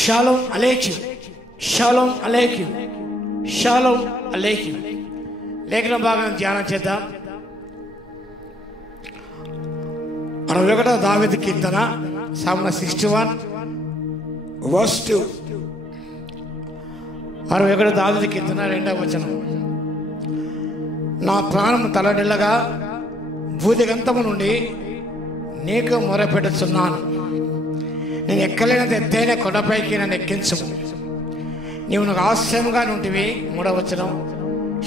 Shalom అలేఖ్యం, షాలోమ్ అలేఖ్యం, షాలోమ్ అలేఖ్యం. లేఖన భాగం ధ్యానం చేద్దాం. 61వ దావీదు కీర్తన, సామ్ 61 verse 2. 61వ దావీదు కీర్తన 2వ వచనం. నా ప్రాణం తలడిల్లగా భూదిగంతము నుండి నీకు మొరపెడుతున్నాను. నేను ఎక్కలేనంత ఎత్తైన కొండపైకి నన్ను ఎక్కించుము. నీవు నాకు ఆశ్రయముగా నుంటివి. 3వ వచనం.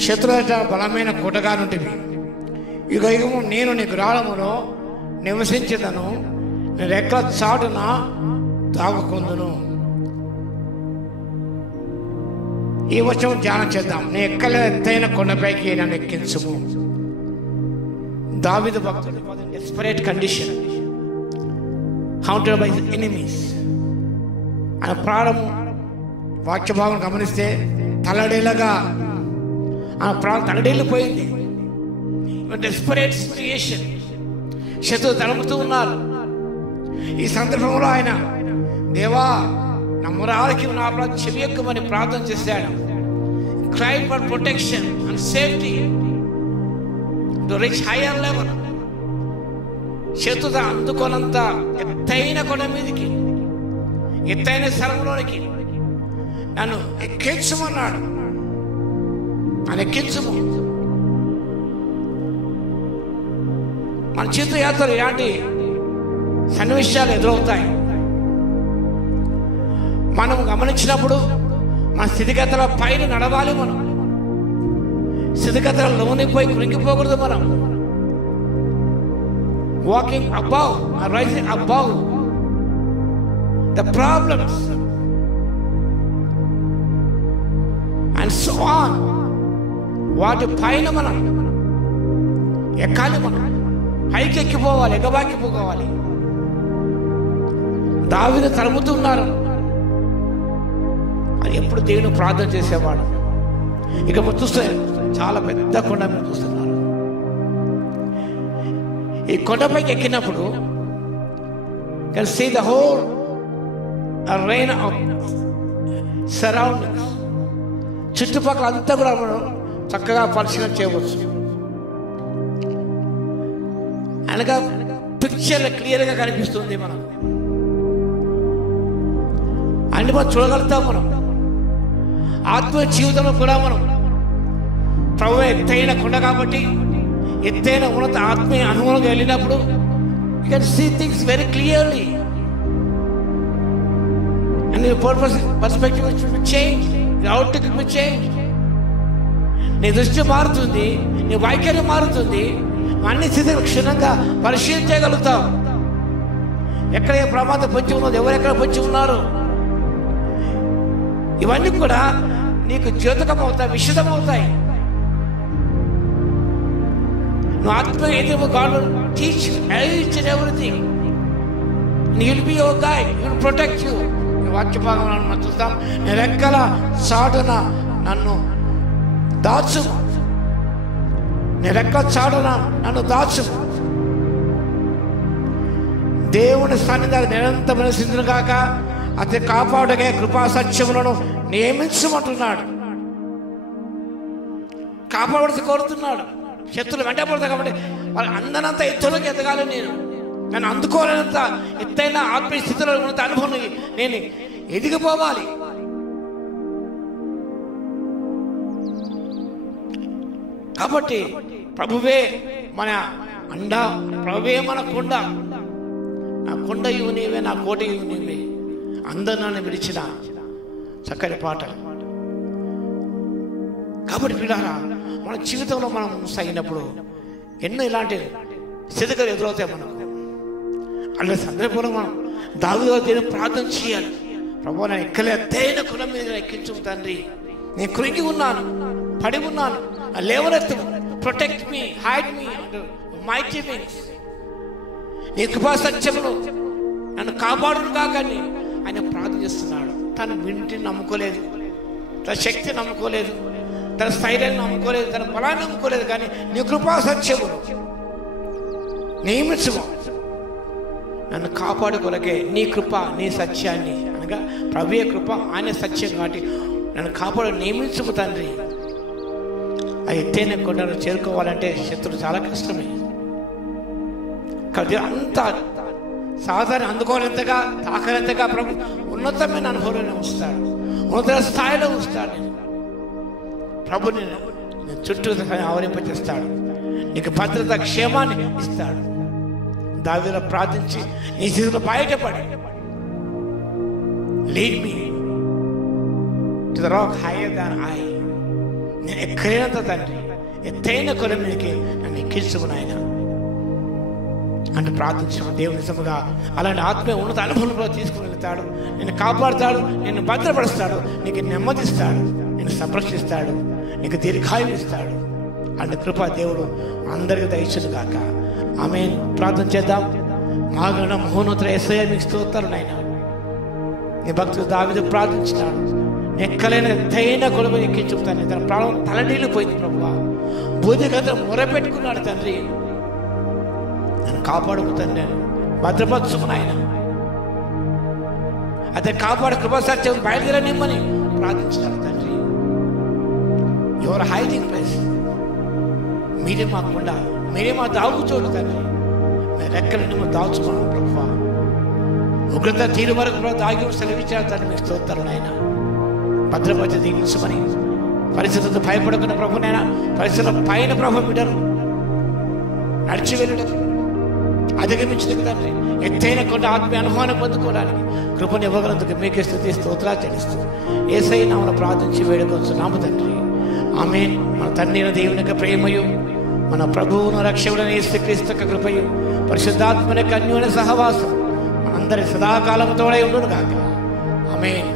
శత్రువుల బలమైన కోటగా నుంటివి. యుగ యుగము నేను నీ గ్రామములో నివసించదను. నేను రెక్కల చాటున దాగుకుందును. ఈ వచనం ధ్యానం చేద్దాం. నేను ఎక్కలేని ఎత్తైన కొండపైకి నన్ను ఎక్కించుము. దావీదు భక్తుడు desperate condition, haunted by his enemies. ఆయన ప్రాణము వాక్య భాగం గమనిస్తే తలడేలాగా ఆయన ప్రాణం తలడేళ్ళిపోయింది. డెస్పరేట్ సిచ్యుయేషన్, శత్రువు తరుముతూ ఉన్నారు. ఈ సందర్భంలో ఆయన దేవా నా మొరాలకి నా చెవి ఎక్కువని ప్రార్థన చేశాడు. Cry for protection and safety to reach higher level. శత్రుత అందుకోనంత ఎత్తైన కొండ మీదకి, ఎత్తైన స్థలంలోనికి నన్ను ఎక్కించమన్నాడు. నన్ను ఎక్కించము. మన జీవిత యాత్రలు ఇలాంటి సన్నివేశాలు ఎదురవుతాయి. మనం గమనించినప్పుడు మన స్థితిగతుల పైన నడవాలి. మనం స్థితిగతుల లోనిపోయి కృంగిపోకూడదు. మనం walking above, rising above the problems and so on. వాటి పైన మనం ఎక్కాలి. మనం పైకి ఎక్కిపోవాలి, ఎగబాకిపోవాలి. దావీదు తరుముతున్నారు. అది ఎప్పుడు దేవుని ప్రార్థన చేసేవాడు. ఇక చూస్తే చాలా పెద్ద కొండ మీద చూస్తున్నారు. ఈ కొండపైకి ఎక్కినప్పుడు can see the whole range of surroundings. చుట్టుపక్కల అంతా కూడా మనం చక్కగా పరిశీలన చేయవచ్చు. అనగా పిక్చర్ క్లియర్గా కనిపిస్తుంది. మనం అన్ని మనం చూడగలుగుతాం. మనం ఆత్మీయ జీవితంలో కూడా మనం ప్రభు ఎత్తైన కొండ కాబట్టి ఎత్తైన ఉన్నత ఆత్మీయ అనుభవంలోకి వెళ్ళినప్పుడు you can see things very clearly and your purpose perspective will change, your outlook will change. నీ దృష్టి మారుతుంది, నీ వైఖరి మారుతుంది. అన్ని స్థితిని క్షుణ్ణంగా పరిశీలించగలుగుతాం. ఎక్కడ ఏ ప్రమాదం పొంచి ఉన్నది, ఎవరెక్కడ పొంచి ఉన్నారు, ఇవన్నీ కూడా నీకు ద్యోతకం అవుతాయి, విషదం అవుతాయి. నువ్వు ఆత్మీయ ఎదురు God will teach each and everything. You will be your guide, you will protect you. వాక్య భాగంలో మనం చూస్తాం, నేను రెక్కల చాటున నన్ను దాచుము. నేను రెక్కల చాటున నన్ను దాచుము. దేవుని సన్నిధిని నిరంతరం నివసించును గాక. అతని కాపాడుగే కృపా సత్యములను నియమించమంటున్నాడు. కాపాడబడి కోరుతున్నాడు. శత్రులు వెంటబడతాయి కాబట్టి వాళ్ళు అందనంత ఎత్తులోకి ఎదగాలి. నన్ను అందుకోలేనంత ఎత్తైన ఆత్మీయ స్థితిలో ఉన్నంత అనుభవం నేను ఎదిగిపోవాలి. కాబట్టి ప్రభువే మన అండ, ప్రభువే మన కొండ. నా కొండయు నీవే, నా కోటయు నీవే, అందరు నన్ను విడిచిన చక్కటి పాట. కాబట్టి పిల్లారా, మన జీవితంలో మనం సాగినప్పుడు ఎన్నో ఇలాంటి స్థితిగతులు ఎదురవుతాయి మనకు. అలా సందర్భంలో మనం దావీదు దేవుని ప్రార్థన చేయాలి. ప్రభు నేను ఎక్కలే ఎత్తైన కొండ మీద ఎక్కించు తండ్రి. నేను కృంగి ఉన్నాను, పడి ఉన్నాను, లేవనెత్తు. ప్రొటెక్ట్ మీ, హైడ్ మీ అండర్ మైటీ వింగ్స్. నీ కృపా సత్యములు నన్ను కాపాడును కాకని ఆయన ప్రార్థన చేస్తున్నాడు. తన వింటిని నమ్ముకోలేదు, తన శక్తిని నమ్ముకోలేదు, తన స్థైర్యాన్ని నమ్ముకోలేదు, తన బలాన్ని నమ్ముకోలేదు. కానీ నీ కృపా సత్యములు నియమించుము. నన్ను కాపాడుకొనకే నీ కృప నీ సత్యాన్ని అనగా ప్రభువే కృప, ఆయన సత్యం కాబట్టి నన్ను కాపాడు నియమించుము తండ్రి. ఆ ఎత్తైన కొండను చేరుకోవాలంటే శత్రువు చాలా కష్టమే. కాబట్టి అంత సాధారణ అందుకోలేంతగా తాకలేంతగా ప్రభు ఉన్నతమైన అనుభవంలో ఉంచుతాడు, ఉన్నత స్థాయిలో ఉంచుతాడు. ప్రభు నేను చుట్టూ ఆవరింపచేస్తాడు, నీకు భద్రత క్షేమాన్ని ఇస్తాడు. దావీదులో ప్రార్థించి నీ స్థితిలో బయటపడి lead me to the rock hire than I, నేను ఎక్కడైనంత తండ్రి ఎత్తైన కొన మీదకి నన్ను ఎక్కించుకుని ఆయన అంటే ప్రార్థించిన దేవుని నిజముగా అలాంటి ఆత్మీయ ఉన్నత అనుభవంలో తీసుకుని వెళ్తాడు. నిన్ను కాపాడుతాడు, నిన్ను భద్రపరుస్తాడు, నీకు నెమ్మదిస్తాడు, నిన్ను సంరక్షిస్తాడు, నీకు దీర్ఘాయువు ఇస్తాడు. అంటే కృపా దేవుడు అందరికీ దయచును గాక. ఆమేన్. ప్రార్థన చేద్దాం. మహాగణ మహోన్నతుల యేసయ్య మీకు స్తోత్రాలు నాయన. నీ భక్తుడు దావీదు ప్రార్థించినాడు, ఎక్కలేని ఎత్తైన కొలువు ఎక్కి చూపుతాను. తన ప్రాణం తలనీళ్ళు పోయింది ప్రభువా, బూది గత మొరపెట్టుకున్నాడు తండ్రి, నన్ను కాపాడుకు తండ్రి, భద్రపరచుకుని ఆయన అదే కాపాడు కృపా సత్యం బయలుదేరనిమ్మని ప్రార్థించినాడు తండ్రి. యువర్ హైడింగ్ ప్లేస్, మీరే మాకుండా, మీరే మా దాగుచోడు తండ్రి, మీరు రెక్కలని మేము దాచుకున్నాం ప్రభువా. ఉగ్రత తీరు వరకు దాగి సెలవిచ్చారు తండ్రి, మీకు స్తోత్రాలు నాయన. భద్రపరిచి దీవించమని, పరిస్థితులతో భయపడుకున్న ప్రభునైనా పరిస్థితుల పైన ప్రభు బిడ్డను నడిచి వెళ్ళడం అధిగమించిన తండ్రి ఎత్తైన కొండ ఆత్మీయ అనుభవాన్ని పొందుకోవడానికి కృపను ఇవ్వగలందుకు మీకే స్తుతి స్తోత్రాలు చెల్లిస్తూ యేసయ్య నామమున ప్రార్థించి వేడుకొంచున్నాము తండ్రి. ఆమేన్. మన తండ్రి అయిన దేవుని యొక్క ప్రేమయు, మన ప్రభువును రక్షకుడైన యేసుక్రీస్తు యొక్క కృపయు, పరిశుద్ధాత్మ యొక్క అన్యోన్య సహవాసం మనందరి సదాకాలం తోడై ఉండును గాక. ఆమేన్.